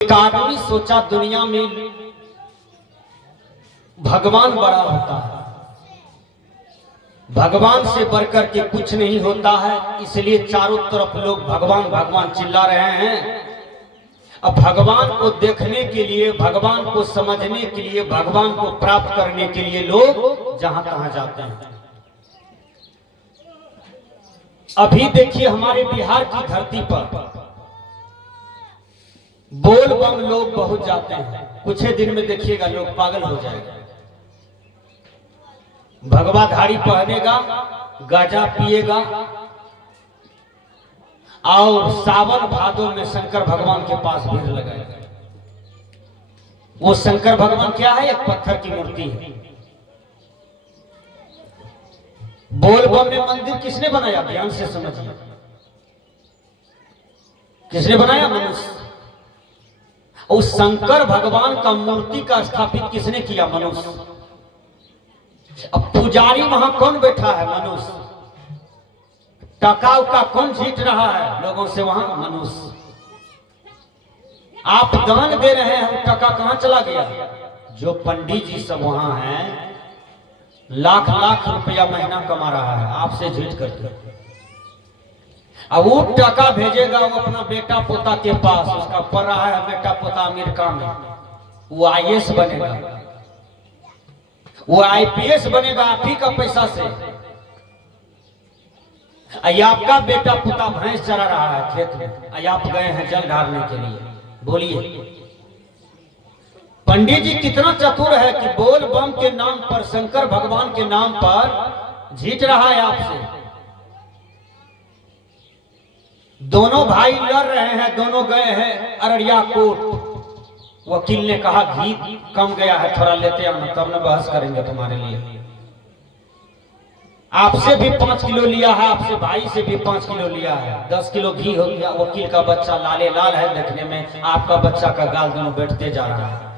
एक आदमी सोचा दुनिया में भगवान बड़ा होता है, भगवान से बढ़कर के कुछ नहीं होता है, इसलिए चारों तरफ लोग भगवान भगवान चिल्ला रहे हैं। अब भगवान को देखने के लिए, भगवान को समझने के लिए, भगवान को प्राप्त करने के लिए लोग जहां तहां जाते हैं। अभी देखिए हमारे बिहार की धरती पर बोल बम लोग बहुत जाते हैं, कुछ ही दिन में देखिएगा लोग पागल हो जाएगा। भगवाधारी पहनेगा, गांजा पिएगा और सावन भादों में शंकर भगवान के पास भीड़ लगाएगा। वो शंकर भगवान क्या है? एक पत्थर की मूर्ति है। बोल बम में मंदिर किसने बनाया? ध्यान से समझिए, किसने बनाया? मनुष्य। उस शंकर भगवान का मूर्ति का स्थापित किसने किया? मनुष्य। अब पुजारी वहां कौन बैठा है? मनुष्य। टका उका कौन जीत रहा है लोगों से? वहां मनुष्य। आप दान दे रहे हैं, टका कहां चला गया? जो पंडित जी सब वहां हैं, लाख लाख रुपया महीना कमा रहा है आपसे झीट करके। अब वो टका भेजेगा वो अपना बेटा पोता के पास, उसका पढ़ रहा है बेटा पोता अमेरिका में, वो आईएएस बनेगा, वो आईपीएस बनेगा आप ही का पैसा से। आपका बेटा पोता भैंस चरा रहा है खेत में, आप गए हैं जल ढारने के लिए। बोलिए पंडित जी कितना चतुर है कि बोल बम के नाम पर, शंकर भगवान के नाम पर जीत रहा है आपसे। दोनों भाई लड़ रहे हैं, दोनों गए हैं अररिया कोर्ट। वकील ने कहा घी कम गया है, थोड़ा लेते आना तब न बहस करेंगे तुम्हारे लिए। आपसे भी 5 किलो लिया है, आपसे भाई से भी 5 किलो लिया है, 10 किलो घी हो गया। वकील का बच्चा लाले लाल है देखने में, आपका बच्चा का गाल दोनों बैठते जा रहा है।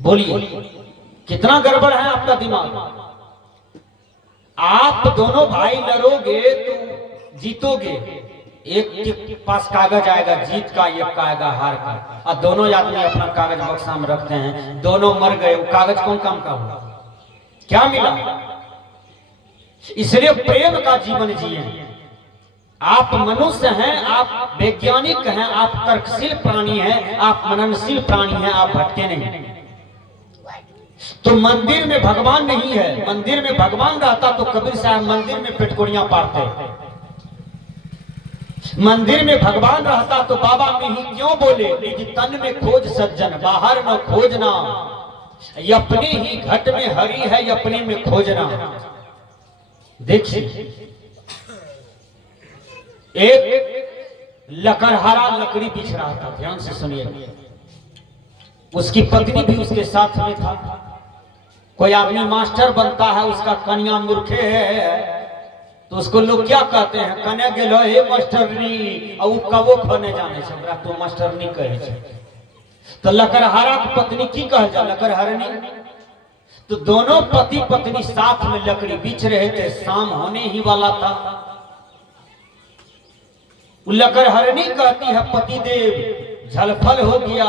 बोलिए कितना गड़बड़ है आपका दिमाग। आप दोनों भाई लड़ोगे तो जीतोगे, एक के पास कागज आएगा जीत का, एक का आएगा हार का, और दोनों आदमी अपना कागज बक्सा में रखते हैं, दोनों मर गए। वो कागज कौन काम का हुआ? क्या मिला? इसलिए प्रेम का जीवन जिए। आप मनुष्य हैं, आप वैज्ञानिक हैं, आप तर्कशील प्राणी हैं, आप मननशील प्राणी हैं, आप भटके नहीं। तो मंदिर में भगवान नहीं है, मंदिर में भगवान रहता तो कबीर साहब मंदिर में पेटकोड़ियां पाड़ते। मंदिर में भगवान रहता तो बाबा में ही क्यों बोले निज तन में खोज सज्जन, बाहर न खोजना, अपने ही घट में हरि है, अपने में खोजना। देखिए एक लकड़हारा लकड़ी बिछ रहा था, ध्यान से सुनिए। उसकी पत्नी भी उसके साथ में था। कोई आदमी मास्टर बनता है, उसका कन्या मूर्खे है तो उसको लोग क्या कहते हैं? कने गेलो हे मास्टरनी, और कबो खने जाने से ओकरा तो मास्टरनी कहे छे। तो लकड़हारा की पत्नी की कहे जा? लकड़हारनी। तो दोनों पति पत्नी साथ में लकड़ी बीच रहे थे, शाम होने ही वाला था। लकड़हारनी कहती है पतिदेव झलफल हो गया,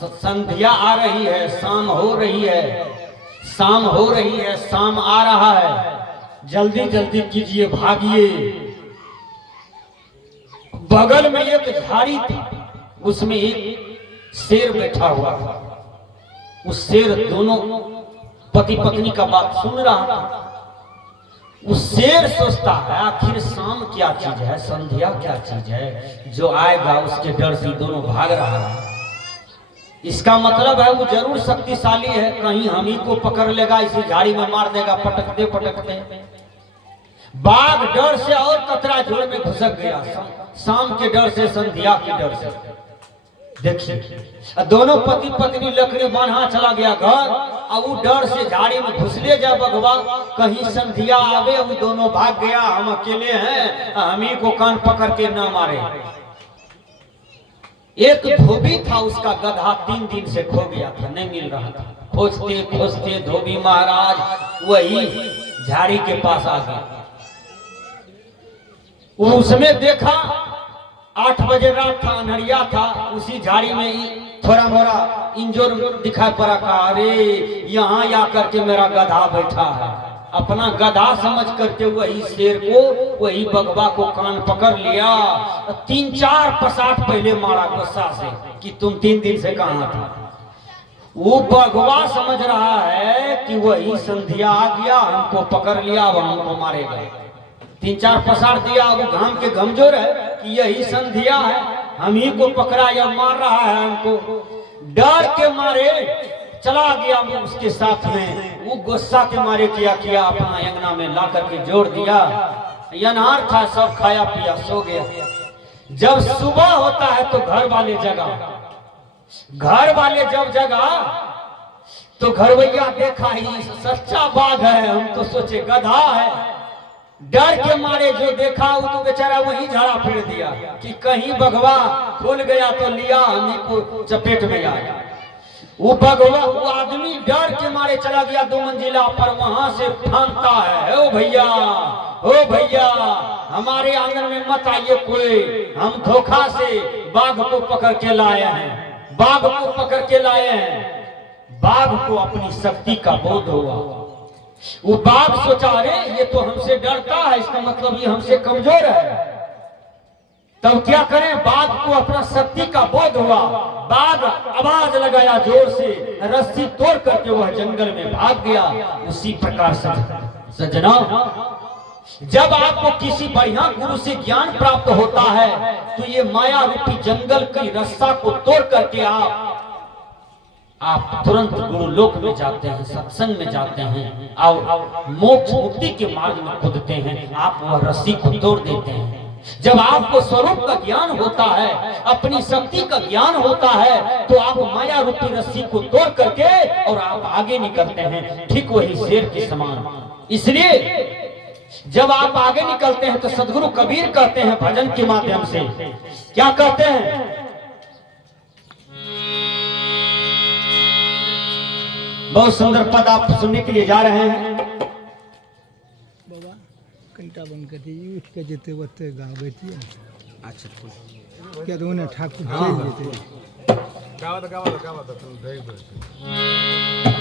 संध्या आ रही है, शाम हो रही है, शाम हो रही है, शाम आ रहा है, जल्दी जल्दी कीजिए, भागिए। बगल में एक झाड़ी थी, उसमें एक शेर बैठा हुआ था। उस शेर दोनों पति पत्नी का बात सुन रहा था। उस शेर सोचता है आखिर शाम क्या चीज है, संध्या क्या चीज है, जो आएगा उसके डर से दोनों भाग रहा है। इसका मतलब है वो जरूर शक्तिशाली है, कहीं हम ही को पकड़ लेगा, इसी झाड़ी में मार देगा, पटकते पटकते। बाघ डर से और कतरा झोल में घुसक गया, शाम के डर से, संध्या के डर से। देखिए दोनों पति पत्नी लकड़ी बांधा चला गया घर, और वो डर से झाड़ी में घुसले जा बगवा, कहीं संध्या आवे। वो दोनों भाग गया, हम अकेले हैं, हम ही को कान पकड़ के न मारे। एक धोबी था, उसका गधा 3 दिन से खो गया था, नहीं मिल रहा था। खोजते खोजते धोबी महाराज वही झाड़ी के पास आ गया। उसमें देखा 8 बजे रात था, अनहरिया था, उसी झाड़ी में ही थोड़ा मोरा इंजोर दिखाई पड़ा। कहा अरे यहाँ आकर के मेरा गधा बैठा है। अपना गधा समझ करके वही शेर को, वही बगवा को कान पकड़ लिया, 3-4 पसाट पहले मारा गुस्सा से कि तुम 3 दिन से कहाँ था। वो बगवा समझ रहा है कि वही संध्या आ गया, हमको पकड़ लिया, अब हमको मारेगा। 3-4 पसार दिया। वो घाम के घमजोर है कि यही संध्या है, हम ही को पकड़ा या मार रहा है हमको। डर के मारे चला गया वो उसके साथ में। वो गुस्सा के मारे किया अपना अंगना में ला करके जोड़ दिया। अनार था, सब खाया पिया सो गया। जब सुबह होता है तो घर वाले जब जगा तो घरवैया देखा ही सच्चा बाघ है, हम तो सोचे गधा है। डर के मारे जो देखा वो तो बेचारा वही झाड़ा फिर दिया कि कहीं बगवा खुल गया तो लिया हमें को चपेट में आ गया। वो बगवा, वो आदमी डर के मारे चला गया 2 मंजिला पर। वहां से फांगता है, ओ भैया हमारे आंगन में मत आइए कोई, हम धोखा से बाघ को पकड़ के लाए हैं, बाघ को पकड़ के लाए हैं। बाघ को अपनी शक्ति का बोध हुआ। वो बाघ सोचा अरे ये तो हमसे डरता है, इसका मतलब ये हमसे कमजोर है। तब क्या करें, बाघ को अपना शक्ति का बोध हुआ। बाघ आवाज लगाया जोर से, रस्सी तोड़ करके वह जंगल में भाग गया। उसी प्रकार से सज्जनों, जब आपको किसी बढ़िया गुरु से ज्ञान प्राप्त होता है तो ये माया रूपी जंगल की रस्सा को तोड़ करके आप तुरंत गुरु लोक में जाते हैं, सत्संग में जाते हैं और मोक्ष मुक्ति के मार्ग में कूदते हैं। आप वह रस्सी को तोड़ देते हैं। जब आपको स्वरूप का ज्ञान होता है, अपनी शक्ति का ज्ञान होता है, तो आप माया रूपी रस्सी को तोड़ करके और आप आगे निकलते हैं, ठीक वही शेर के समान। इसलिए जब आप आगे निकलते हैं तो सदगुरु कबीर कहते हैं भजन के माध्यम से, क्या कहते हैं, बहुत सुंदर पद आप सुनने के लिए जा रहे हैं। बाबा कंटा बन के उठ के जेते वते गावती है। अच्छा क्या तो उन्हें ठाकुर खेल जेते गावत तुम देख दो।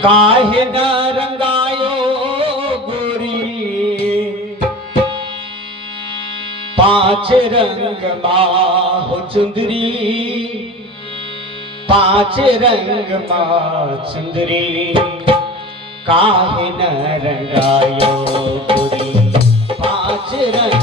काहे न रंगायो गोरी 5 रंग बाहो चुंदरी, 5 रंग माँ चुंदरी। काहे न रंगायो गोरी 5 रंग